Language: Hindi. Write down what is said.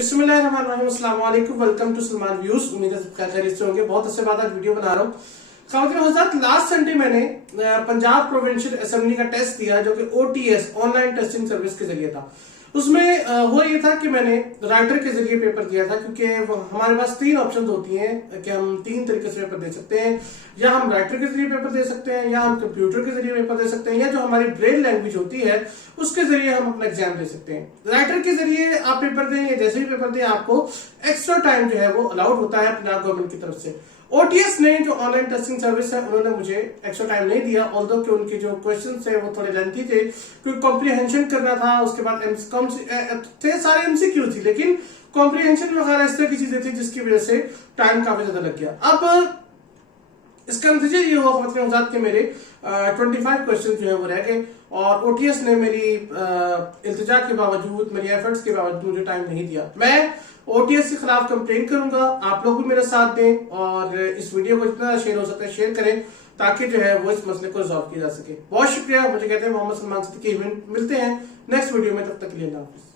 बिस्मिल्लाहिर्रहमानिर्रहीम, अस्सलाम वालेकुम, वेलकम टू सलमान व्यूज। उम्मीद है सब खैरियत से होंगे। बहुत अच्छे बाद आज वीडियो बना रहा हूँ। ख़वातीन हज़रात, लास्ट संडे मैंने पंजाब प्रोविंशियल असेंबली का टेस्ट दिया जो कि OTS ऑनलाइन टेस्टिंग सर्विस के जरिए था। उसमें हुआ ये था कि मैंने राइटर के जरिए पेपर दिया था, क्योंकि हमारे पास 3 ऑप्शन होती हैं कि हम 3 तरीके से पेपर दे सकते हैं। या हम राइटर के जरिए पेपर दे सकते हैं, या हम कंप्यूटर के जरिए पेपर दे सकते हैं, या जो हमारी ब्रेल लैंग्वेज होती है उसके जरिए हम अपना एग्जाम दे सकते हैं। राइटर के जरिए आप पेपर दें या जैसे भी पेपर दें, आपको एक्स्ट्रा टाइम जो है वो अलाउड होता है पंजाब गवर्नमेंट की तरफ से। OTS ने जो ऑनलाइन टेस्टिंग सर्विस है उन्होंने मुझे एक्स्ट्रा टाइम नहीं दिया, ऑल्दो कि उनके जो क्वेश्चन थे वो थोड़े लेंथी थे, क्योंकि कॉम्प्रिहेंशन करना था। उसके बाद थे सारे MCQ थी, लेकिन कॉम्प्रिहेंशन वगैरह इस तरह की चीजें थी जिसकी वजह से टाइम काफी ज्यादा लग गया। अब इसका नतीजा ये हुआ ख़वातीन कि मेरे 25 क्वेश्चन जो है वो रह गए, और OTS ने मेरी इल्तिजा के बावजूद, मेरी एफर्ट्स के बावजूद मुझे टाइम नहीं दिया। मैं OTS के खिलाफ कंप्लेन करूंगा। आप लोग भी मेरा साथ दें और इस वीडियो को जितना शेयर हो सकता है शेयर करें, ताकि जो है वो इस मसले को रिजॉल्व किया जा सके। बहुत शुक्रिया। मुझे कहते हैं मोहम्मद सलमान सिद्दीकी। मिलते हैं नेक्स्ट वीडियो में, तब तक के लिए अल्लाह हाफिज़।